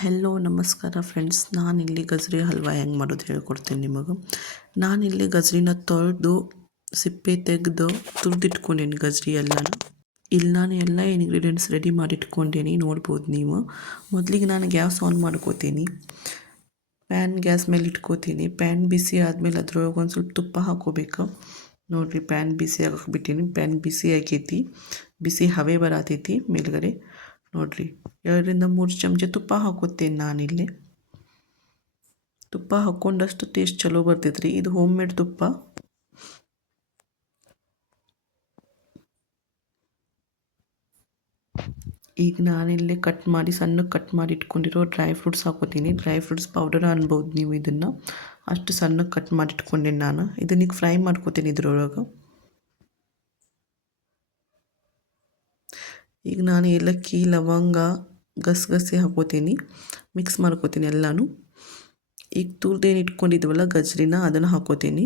Hello ನಮಸ್ಕಾರ friends. ನಾನಿಲ್ಲಿ ಗಜ್ರಿ ಹಲ್ವಾ ಹೆಂಗೆ ಮಾಡೋದು ಹೇಳ್ಕೊಡ್ತೀನಿ ನಿಮಗೆ. ನಾನಿಲ್ಲಿ ಗಜ್ರಿನ ತೊಳೆದು ಸಿಪ್ಪೆ ತೆಗೆದು ತುರಿದಿಟ್ಕೊಂಡೇನಿ ಗಜ್ರಿ ಎಲ್ಲನ. ಇಲ್ಲಿ ನಾನು ಎಲ್ಲ ಇಂಗ್ರೀಡಿಯೆಂಟ್ಸ್ ರೆಡಿ ಮಾಡಿ ಇಟ್ಕೊಂಡೇನಿ, ನೋಡ್ಬೋದು ನೀವು. ಮೊದಲಿಗೆ ನಾನು ಗ್ಯಾಸ್ ಆನ್ ಮಾಡ್ಕೋತೀನಿ. ಪ್ಯಾನ್ ಗ್ಯಾಸ್ ಮೇಲೆ ಇಟ್ಕೋತೀನಿ. ಪ್ಯಾನ್ ಬಿಸಿ ಆದಮೇಲೆ ಅದ್ರೊಳಗೆ ಒಂದು ಸ್ವಲ್ಪ ತುಪ್ಪ ಹಾಕೋಬೇಕು. ನೋಡಿರಿ, ಪ್ಯಾನ್ ಬಿಸಿ ಆಗಕ್ಕೆ ಬಿಟ್ಟೀನಿ. ಪ್ಯಾನ್ ಬಿಸಿ ಆಗೈತಿ, ಬಿಸಿ ಹವೆ ಬರತೈತಿ ಮೇಲ್ಗಡೆ. ನೋಡಿರಿ, 2-3 ಚಮಚ ತುಪ್ಪ ಹಾಕೋತೇನೆ ನಾನಿಲ್ಲಿ. ತುಪ್ಪ ಹಾಕ್ಕೊಂಡಷ್ಟು ಟೇಸ್ಟ್ ಚಲೋ ಬರ್ತೈತ್ರಿ. ಇದು ಹೋಮ್ ಮೇಡ್ ತುಪ್ಪ. ಈಗ ನಾನಿಲ್ಲಿ ಸಣ್ಣಗೆ ಕಟ್ ಮಾಡಿ ಇಟ್ಕೊಂಡಿರೋ ಡ್ರೈ ಫ್ರೂಟ್ಸ್ ಹಾಕೋತೀನಿ. ಡ್ರೈ ಫ್ರೂಟ್ಸ್ ಪೌಡರ್ ಅನ್ಬೋದು ನೀವು ಇದನ್ನು. ಅಷ್ಟು ಸಣ್ಣಗೆ ಕಟ್ ಮಾಡಿ ಇಟ್ಕೊಂಡೇನಿ ನಾನು. ಇದನ್ನೀಗ ಫ್ರೈ ಮಾಡ್ಕೋತೀನಿ ಇದ್ರೊಳಗೆ. ಈಗ ನಾನು ಏಲಕ್ಕಿ, ಲವಂಗ, ಗಸಗಸೆ ಹಾಕೋತೀನಿ. ಮಿಕ್ಸ್ ಮಾಡ್ಕೋತೀನಿ ಎಲ್ಲನೂ. ಈಗ ತುರ್ದೇನು ಇಟ್ಕೊಂಡಿದ್ವಲ್ಲ ಗಜ್ರಿನ, ಅದನ್ನು ಹಾಕೋತೀನಿ.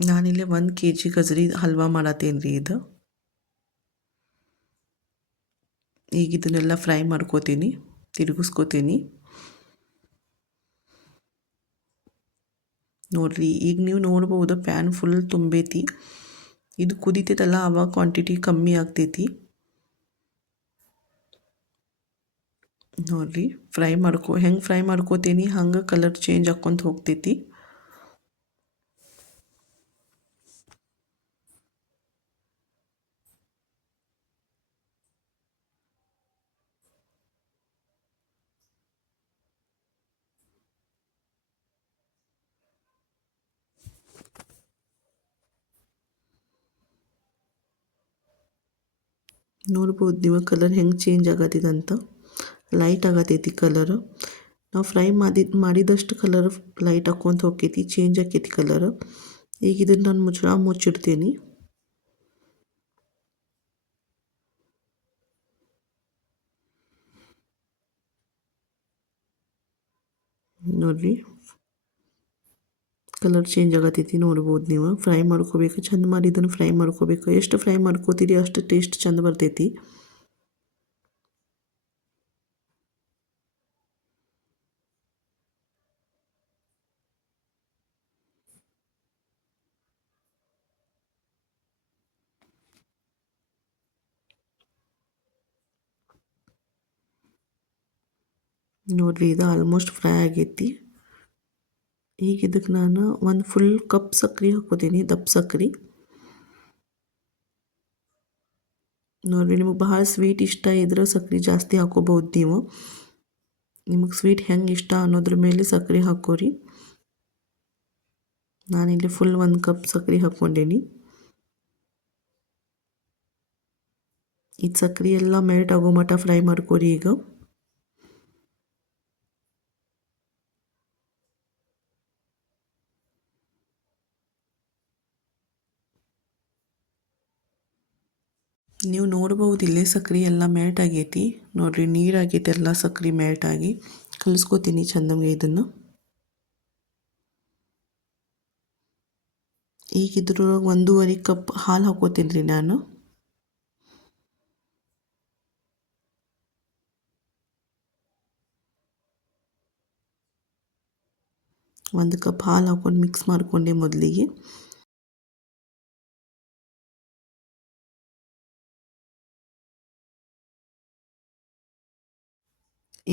ನಾನಿಲ್ಲಿ 1 kg ಗಜ್ರಿ ಹಲ್ವಾ ಮಾಡತ್ತೇನೆ ರೀ ಇದು. ಈಗ ಇದನ್ನೆಲ್ಲ ಫ್ರೈ ಮಾಡ್ಕೋತೀನಿ, ತಿರುಗಿಸ್ಕೋತೀನಿ. ನೋಡಿರಿ, ಈಗ ನೀವು ನೋಡ್ಬೋದು ಪ್ಯಾನ್ ಫುಲ್ ತುಂಬೈತಿ. ಇದು ಕುದೀತೈತಲ್ಲ, ಆವಾಗ ಕ್ವಾಂಟಿಟಿ ಕಮ್ಮಿ ಆಗ್ತೈತಿ. ನೋಡಿರಿ, ಹೆಂಗೆ ಫ್ರೈ ಮಾಡ್ಕೋತೀನಿ ಹಂಗೆ ಕಲರ್ ಚೇಂಜ್ ಆಕ್ಕೊಂತ ಹೋಗ್ತೈತಿ. ನೋಡ್ಬೋದು ನೀವು ಕಲರ್ ಹೆಂಗೆ ಚೇಂಜ್ ಆಗತ್ತಿದಂತ. ಲೈಟ್ ಆಗತೈತಿ ಕಲರ್. ನಾವು ಫ್ರೈ ಮಾಡಿದಷ್ಟು ಕಲರ್ ಲೈಟ್ ಹಾಕ್ಕೊಂತ ಹೋಗ್ತೈತಿ, ಚೇಂಜ್ ಆಕೈತಿ ಕಲರ್. ಈಗ ಇದನ್ನು ನಾನು ಮುಚ್ಚಿಡ್ತೀನಿ. ನೋಡ್ರಿ, ಕಲರ್ ಚೇಂಜ್ ಆಗತೈತಿ, ನೋಡ್ಬೋದು ನೀವು. ಫ್ರೈ ಮಾಡ್ಕೋಬೇಕು, ಚಂದ ಮಾಡಿ ಇದನ್ನು ಫ್ರೈ ಮಾಡ್ಕೋಬೇಕು. ಎಷ್ಟು ಫ್ರೈ ಮಾಡ್ಕೋತೀರಿ ಅಷ್ಟು ಟೇಸ್ಟ್ ಚಂದ ಬರ್ತೈತಿ. ನೋಡ್ರಿ, ಇದು ಆಲ್ಮೋಸ್ಟ್ ಫ್ರೈ ಆಗೈತಿ. ಈಗ ಇದಕ್ಕೆ ನಾನು 1 ಫುಲ್ ಕಪ್ ಸಕ್ಕರೆ ಹಾಕೋತೀನಿ, ದಪ್ಪ ಸಕ್ಕರೆ. ನೋಡಿರಿ, ನಿಮಗೆ ಬಹಳ ಸ್ವೀಟ್ ಇಷ್ಟ ಇದ್ರೆ ಸಕ್ಕರೆ ಜಾಸ್ತಿ ಹಾಕೋಬಹುದು ನೀವು. ನಿಮಗೆ ಸ್ವೀಟ್ ಹೆಂಗೆ ಇಷ್ಟ ಅನ್ನೋದ್ರ ಮೇಲೆ ಸಕ್ಕರೆ ಹಾಕೋರಿ. ನಾನಿಲ್ಲಿ ಫುಲ್ 1 ಕಪ್ ಸಕ್ಕರೆ ಹಾಕ್ಕೊಂಡೇನಿ. ಈ ಸಕ್ಕರೆ ಎಲ್ಲ ಮೆಲ್ಟ್ ಆಗೋ ಮಟ್ಟ ಫ್ರೈ ಮಾಡ್ಕೋರಿ ಈಗ. ನೀವು ನೋಡ್ಬೋದು ಇಲ್ಲೇ ಸಕ್ಕರೆ ಎಲ್ಲ ಮೆಲ್ಟ್ ಆಗೈತಿ. ನೋಡಿರಿ, ನೀರಾಗೈತಿ ಎಲ್ಲ ಸಕ್ಕರೆ ಮೆಲ್ಟ್ ಆಗಿ. ಕಲಿಸ್ಕೋತೀನಿ ಚಂದಂಗೆ ಇದನ್ನು. ಈಗ ಇದ್ರೊಳಗೆ 1.5 ಕಪ್ ಹಾಲು ಹಾಕೋತೀನಿ ರೀ ನಾನು. ಒಂದು ಕಪ್ ಹಾಲು ಹಾಕೊಂಡು ಮಿಕ್ಸ್ ಮಾಡಿಕೊಂಡೆ ಮೊದಲಿಗೆ.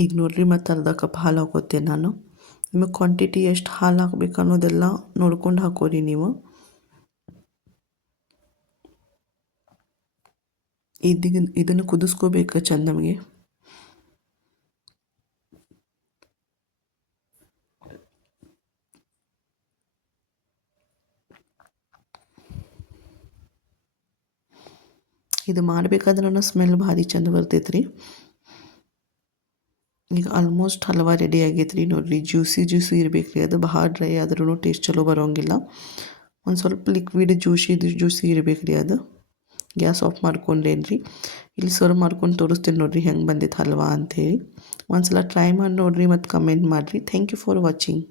ಈಗ ನೋಡಿರಿ, ಮತ್ತು ಅರ್ಧ ಕಪ್ ಹಾಲು ಹಾಕೋತೇನೆ ನಾನು. ನಿಮಗೆ ಕ್ವಾಂಟಿಟಿ ಎಷ್ಟು ಹಾಲು ಹಾಕ್ಬೇಕು ಅನ್ನೋದೆಲ್ಲ ನೋಡ್ಕೊಂಡು ಹಾಕೋರಿ ನೀವು. ಇದನ್ನು ಕುದಿಸ್ಕೋಬೇಕು ಚಂದ. ಇದು ಮಾಡಬೇಕಾದ್ರೂ ಸ್ಮೆಲ್ ಭಾರಿ ಚಂದ ಬರ್ತೈತ್ರಿ. ಈಗ ಆಲ್ಮೋಸ್ಟ್ ಹಲ್ವಾ ರೆಡಿ ಆಗೈತ್ರಿ. ನೋಡಿರಿ, ಜ್ಯೂಸಿ ಇರ್ಬೇಕು ರೀ. ಅದು ಭಾಳ ಡ್ರೈ ಆದ್ರೂ ಟೇಸ್ಟ್ ಚಲೋ ಬರೋಂಗಿಲ್ಲ. ಒಂದು ಸ್ವಲ್ಪ ಲಿಕ್ವಿಡ್ ಜ್ಯೂಸಿ ಇರ್ಬೇಕು ರೀ ಅದು. ಗ್ಯಾಸ್ ಆಫ್ ಮಾಡ್ಕೊಂಡೇನ್ರಿ. ಇಲ್ಲಿ ಸರ್ವ್ ಮಾಡ್ಕೊಂಡು ತೋರಿಸ್ತೀನಿ ನೋಡಿರಿ ಹೆಂಗೆ ಬಂದಿತ್ತು ಹಲ್ವಾ ಅಂಥೇಳಿ. ಒಂದ್ಸಲ ಟ್ರೈ ಮಾಡಿ ನೋಡಿರಿ ಮತ್ತು ಕಮೆಂಟ್ ಮಾಡಿರಿ. Thank you for watching.